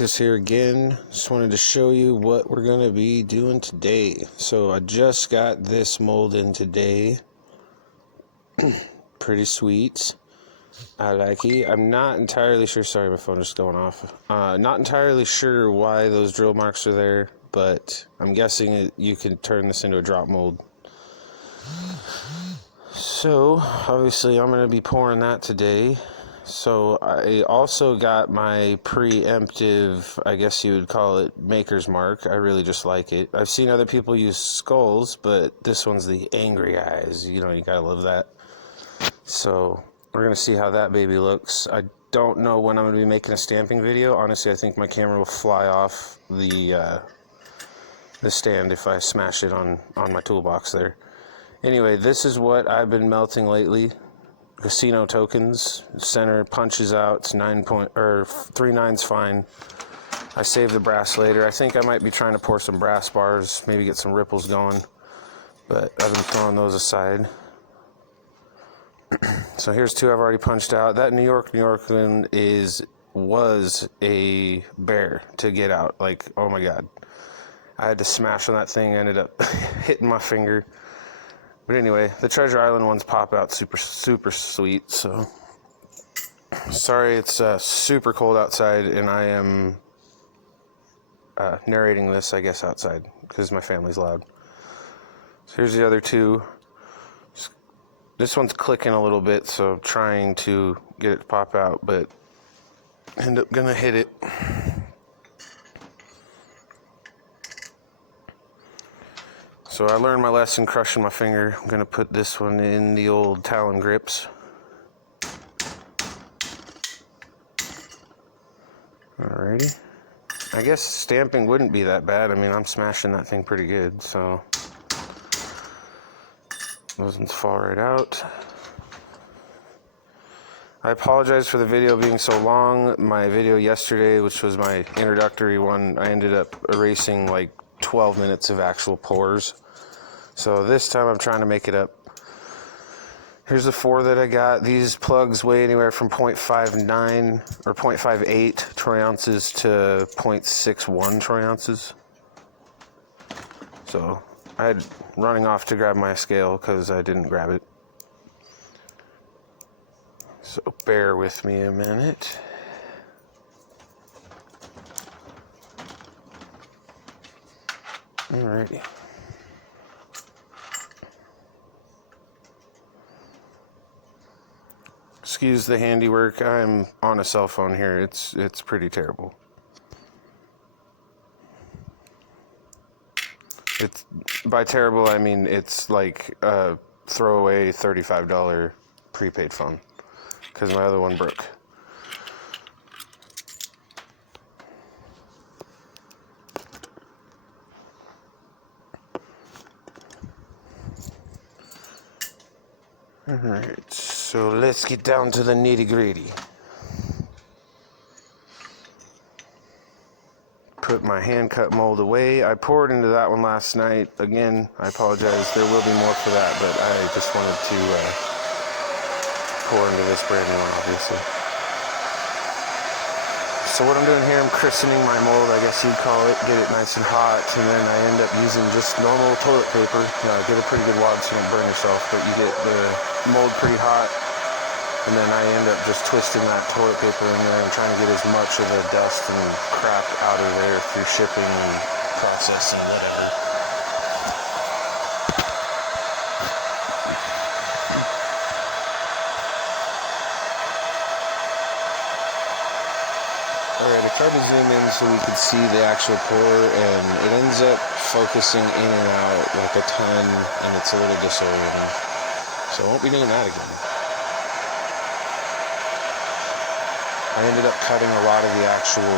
Mantis here again. Just wanted to show you what we're going to be doing today. So I just got this mold in today. Pretty sweet. I like it. I'm not entirely sure. Sorry, my phone is going off. Not entirely sure why those drill marks are there, but I'm guessing you can turn this into a drop mold. So obviously I'm going to be pouring that today. So I also got my preemptive, I guess you would call it, maker's mark. I really just like it. I've seen other people use skulls, but this one's the angry eyes. You know, you gotta love that. So we're gonna see how that baby looks. I don't know when I'm gonna be making a stamping video. Honestly, I think my camera will fly off the stand if I smash it on my toolbox there. Anyway, this is what I've been melting lately. Casino tokens. Center punches out. It's 3/9's fine. I save the brass later. I think I might be trying to pour some brass bars, maybe get some ripples going, but I've been throwing those aside. So here's two I've already punched out. That New York one was a bear to get out. Like, oh my god, I had to smash on that thing. I ended up hitting my finger. But anyway, the Treasure Island ones pop out super sweet. So sorry, it's super cold outside, and I am narrating this, I guess, outside because my family's loud. So here's the other two. This one's clicking a little bit, so I'm trying to get it to pop out, but end up gonna hit it. So I learned my lesson crushing my finger. I'm gonna put this one in the old Talon grips. Alrighty. I guess stamping wouldn't be that bad. I mean, I'm smashing that thing pretty good, so those ones fall right out. I apologize for the video being so long. My video yesterday, which was my introductory one, I ended up erasing like 12 minutes of actual pours. So this time I'm trying to make it up. Here's the four that I got. These plugs weigh anywhere from 0.59 or 0.58 troy ounces to 0.61 troy ounces. So I had running off to grab my scale because I didn't grab it. So bear with me a minute. Alrighty. Excuse the handiwork. I'm on a cell phone here. It's pretty terrible. It's, by terrible, I mean it's like a throwaway $35 prepaid phone because my other one broke. Alright, so let's get down to the nitty-gritty. Put my hand-cut mold away. I poured into that one last night. Again, I apologize. There will be more for that, but I just wanted to pour into this brand new one, obviously. So what I'm doing here, I'm christening my mold, I guess you'd call it, get it nice and hot, and then I end up using just normal toilet paper. Get a pretty good wad so you don't burn yourself, but you get the mold pretty hot, and then I end up just twisting that toilet paper in there and trying to get as much of the dust and crap out of there through shipping and processing, whatever. Alright, I tried to zoom in so we could see the actual pour, and it ends up focusing in and out like a ton, and it's a little disorienting. So I won't be doing that again. I ended up cutting a lot of the actual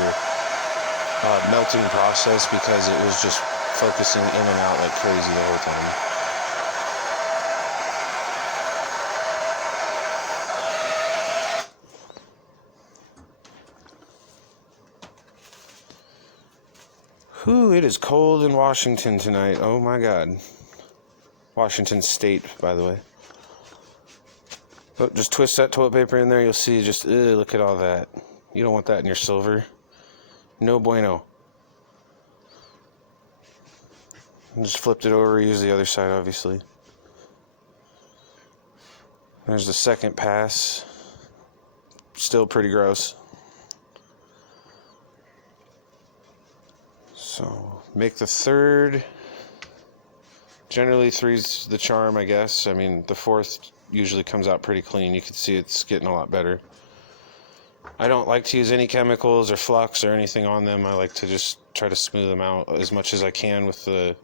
melting process because it was just focusing in and out like crazy the whole time. Whew, it is cold in Washington tonight. Oh my god. Washington State, by the way. But just twist that toilet paper in there, you'll see just, look at all that. You don't want that in your silver. No bueno. Just flipped it over, use the other side obviously. There's the second pass. Still pretty gross. So make the third. Generally three's the charm, I guess. I mean, the fourth usually comes out pretty clean. You can see it's getting a lot better. I don't like to use any chemicals or flux or anything on them. I like to just try to smooth them out as much as I can with the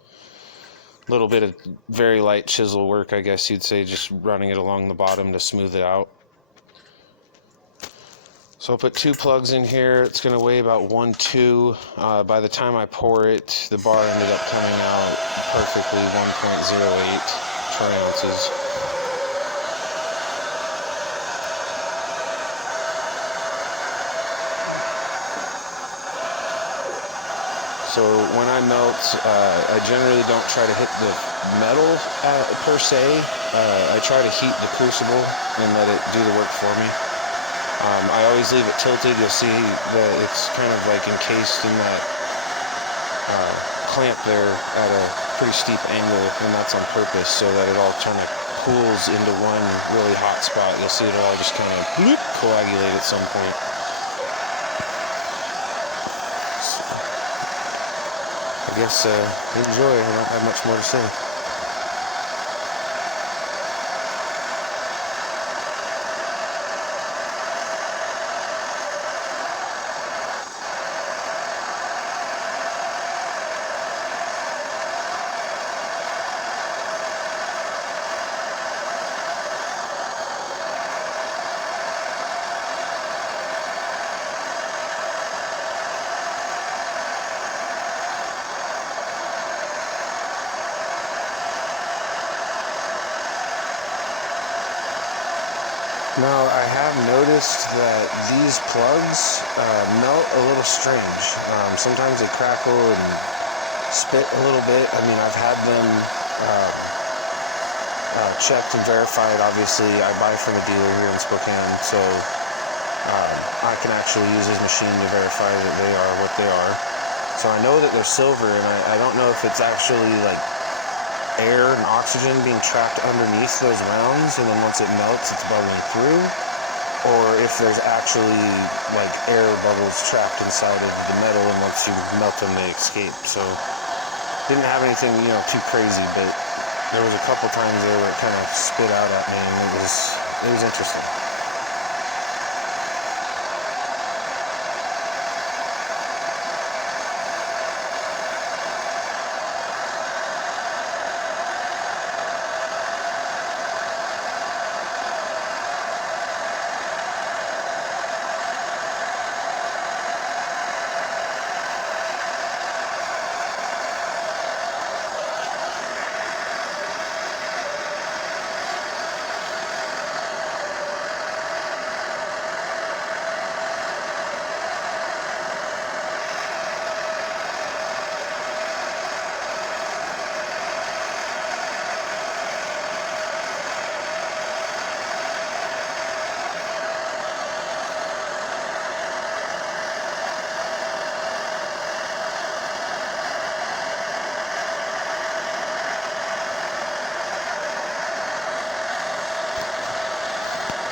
little bit of very light chisel work, I guess you'd say, just running it along the bottom to smooth it out. So I'll put 2 plugs in here. It's going to weigh about 1.2. By the time I pour it, the bar ended up coming out perfectly 1.08 troy ounces. So when I melt, I generally don't try to hit the metal per se. I try to heat the crucible and let it do the work for me. I always leave it tilted. You'll see that it's kind of like encased in that clamp there at a pretty steep angle, and that's on purpose so that it all kind of pools into one really hot spot. You'll see it'll all just kind of coagulate at some point. I guess enjoy. I don't have much more to say. Now, I have noticed that these plugs melt a little strange. Sometimes they crackle and spit a little bit. I mean, I've had them checked and verified. Obviously, I buy from a dealer here in Spokane, so I can actually use his machine to verify that they are what they are. So I know that they're silver, and I don't know if it's actually like air and oxygen being trapped underneath those rounds, and then once it melts it's bubbling through, or if there's actually like air bubbles trapped inside of the metal, and once you melt them they escape. So didn't have anything, you know, too crazy, but there was a couple times there where it kind of spit out at me, and it was interesting.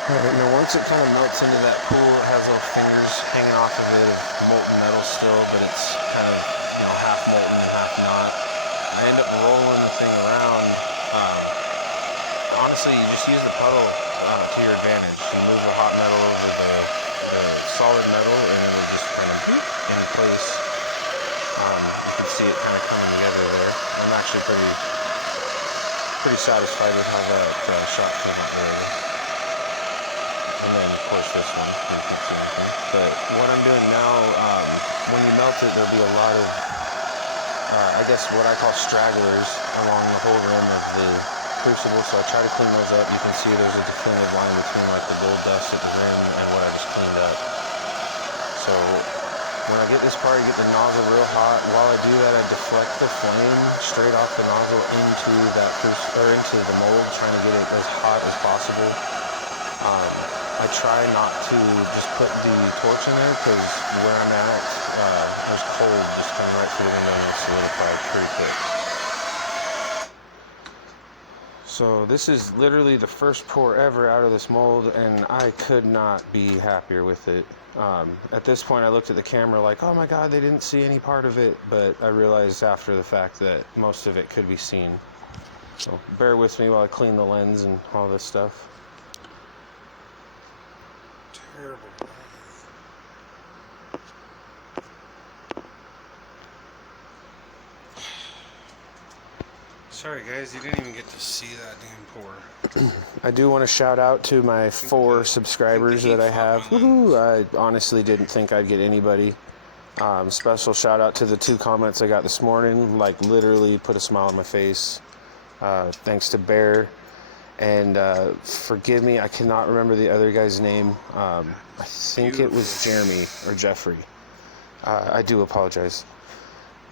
Alright, now once it kind of melts into that pool, it has little fingers hanging off of it of molten metal still, but it's kind of, you know, half molten, half not. I end up rolling the thing around. Honestly, you just use the puddle to your advantage. You move the hot metal over the solid metal, and it'll just kind of in place. You can see it kind of coming together there. I'm actually pretty satisfied with how that shot came out there. And then, of course, this one, you can't see anything. But what I'm doing now, when you melt it, there'll be a lot of, I guess, what I call stragglers along the whole rim of the crucible. So I try to clean those up. You can see there's a definitive line between like the gold dust at the rim and what I just cleaned up. So when I get this part, I get the nozzle real hot. While I do that, I deflect the flame straight off the nozzle into that into the mold, trying to get it as hot as possible. I try not to just put the torch in there, because where I'm at, there's cold just coming right through the window and it's solidified pretty quick. So this is literally the first pour ever out of this mold, and I could not be happier with it. At this point I looked at the camera like, oh my god, they didn't see any part of it, but I realized after the fact that most of it could be seen. So bear with me while I clean the lens and all this stuff. Terrible. Sorry guys, you didn't even get to see that damn pour. I do want to shout out to my 4 subscribers that I have. Woohoo! I honestly didn't think I'd get anybody. Special shout out to the 2 comments I got this morning, like literally put a smile on my face. Thanks to Bear, and forgive me, I cannot remember the other guy's name. I think it was Jeremy or Jeffrey. I do apologize.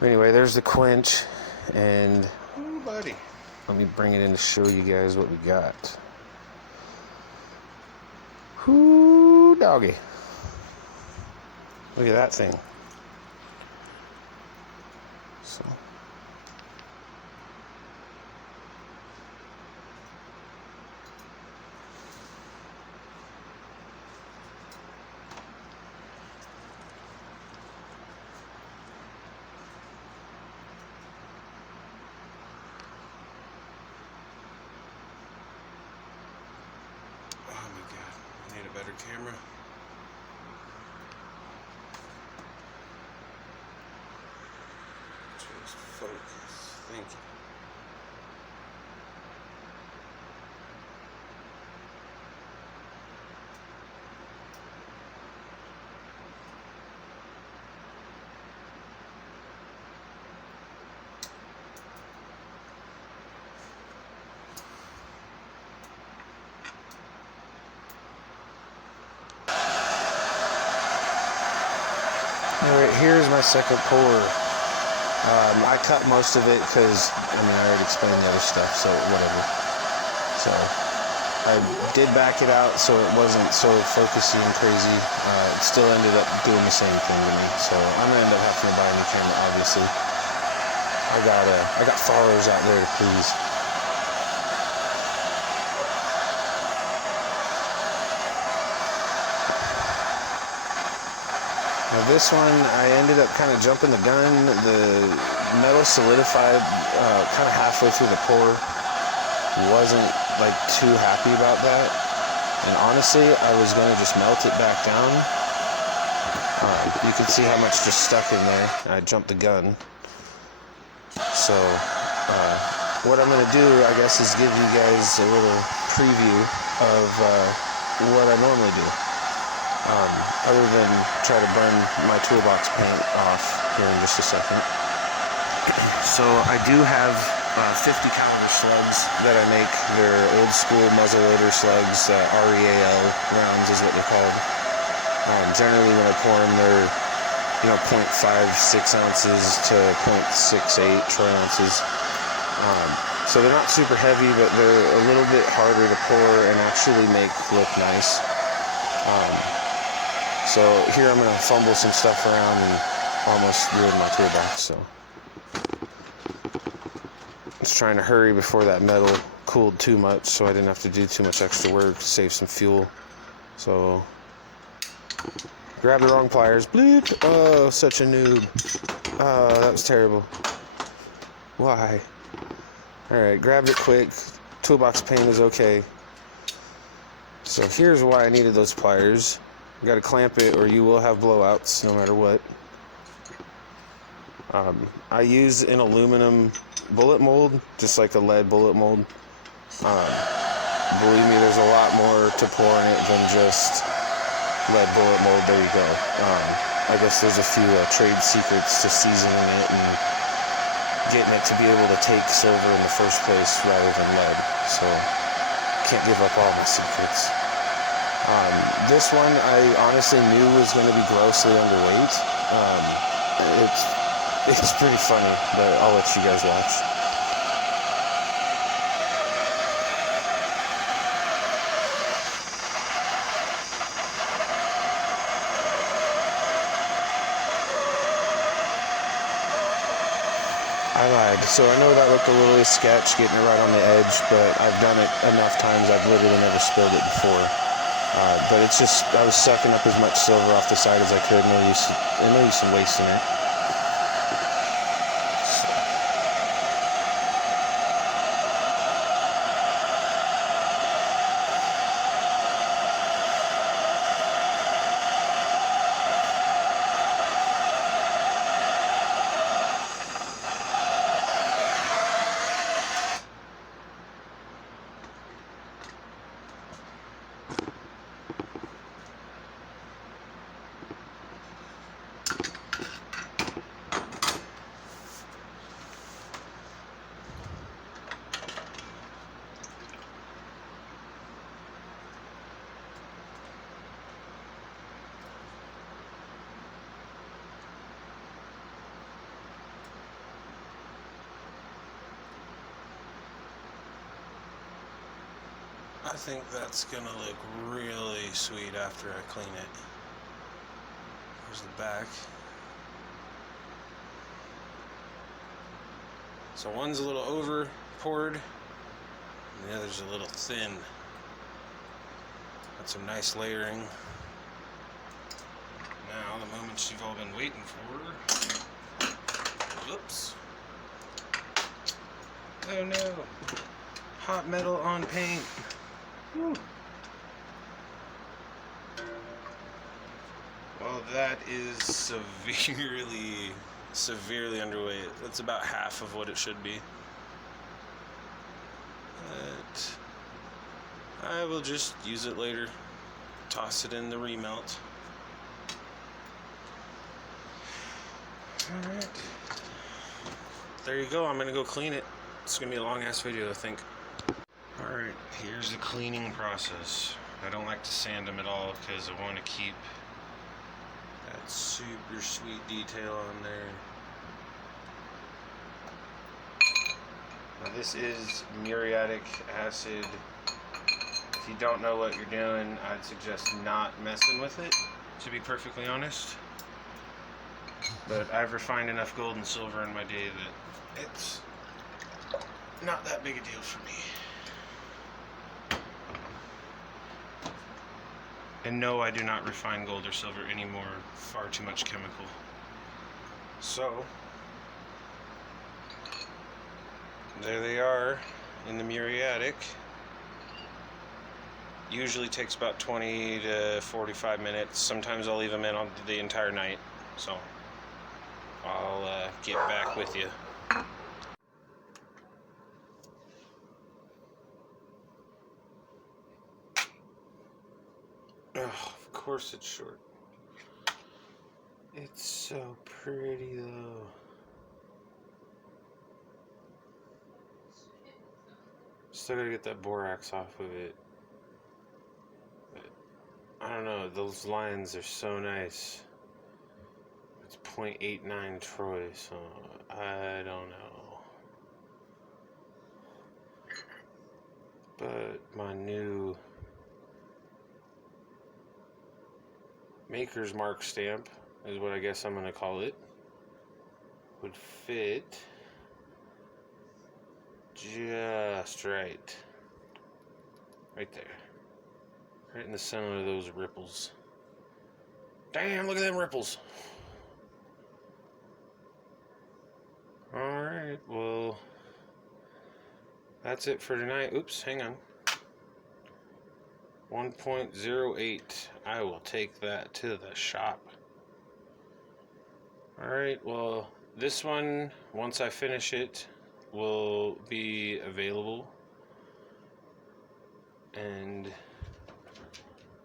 But anyway, there's the quench, and ooh, buddy, let me bring it in to show you guys what we got. Whoo, doggy. Look at that thing. So. Better camera. Just focus. Thank you. Alright, here's my second pour. I cut most of it because, I mean, I already explained the other stuff, so whatever. So, I did back it out so it wasn't so focusy and crazy. It still ended up doing the same thing to me, so I'm going to end up having to buy a new camera, obviously. I got followers out there to please. Now this one, I ended up kind of jumping the gun. The metal solidified kind of halfway through the pour. Wasn't like too happy about that. And honestly, I was going to just melt it back down. You can see how much just stuck in there. I jumped the gun. So what I'm going to do, I guess, is give you guys a little preview of what I normally do. Other than try to burn my toolbox paint off here in just a second. So I do have 50 caliber slugs that I make. They're old school muzzleloader slugs, REAL rounds is what they're called. Generally when I pour them, they're 0.56 ounces to 0.68 troy ounces. So they're not super heavy, but they're a little bit harder to pour and actually make look nice. So here I'm going to fumble some stuff around and almost ruin my toolbox. So just trying to hurry before that metal cooled too much, so I didn't have to do too much extra work to save some fuel. So grab the wrong pliers. Bleep. Oh, such a noob. Oh, that was terrible. Why? Alright, grabbed it quick. Toolbox paint is okay. So here's why I needed those pliers. You got to clamp it or you will have blowouts no matter what. I use an aluminum bullet mold, just like a lead bullet mold. Believe me, there's a lot more to pouring it than just lead bullet mold. There you go. I guess there's a few trade secrets to seasoning it and getting it to be able to take silver in the first place rather than lead. So can't give up all my secrets. This one I honestly knew was going to be grossly underweight. It's pretty funny, but I'll let you guys watch. I lied. So I know that looked a little sketch, getting it right on the edge, but I've done it enough times, I've literally never spilled it before. But it's just, I was sucking up as much silver off the side as I could, no use in wasting it. I think that's gonna look really sweet after I clean it. Here's the back. So one's a little over poured, and the other's a little thin. Got some nice layering. Now, the moment you've all been waiting for. Whoops. Oh no. Hot metal on paint. Whew. Well, that is severely underweight. That's about half of what it should be. But I will just use it later. Toss it in the remelt. Alright. There you go. I'm going to go clean it. It's going to be a long ass video, I think. Alright, here's the cleaning process. I don't like to sand them at all because I want to keep that super sweet detail on there. Now this is muriatic acid. If you don't know what you're doing, I'd suggest not messing with it, to be perfectly honest. But I've refined enough gold and silver in my day that it's not that big a deal for me. And no, I do not refine gold or silver anymore. Far too much chemical. So, there they are in the muriatic. Usually takes about 20 to 45 minutes. Sometimes I'll leave them in on the entire night. So, I'll get back with you. Oh, of course it's short. It's so pretty though. Still gotta get that borax off of it. But I don't know, those lines are so nice. It's 0.89 Troy, so I don't know. But my new Maker's Mark stamp is what I guess I'm gonna call it. Would fit just right. Right there. Right in the center of those ripples. Damn, look at them ripples. Alright, well, that's it for tonight. Oops, hang on. 1.08. I will take that to the shop. Alright, well, this one, once I finish it, will be available. And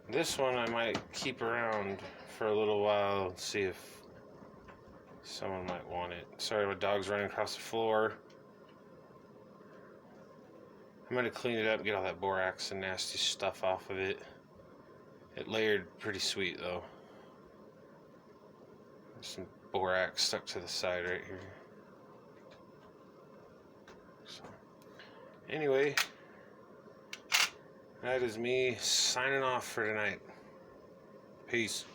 this one I might keep around for a little while, see if someone might want it. Sorry, my dog's running across the floor. I'm going to clean it up, get all that borax and nasty stuff off of it. It layered pretty sweet though. There's some borax stuck to the side right here. So, anyway, that is me signing off for tonight. Peace.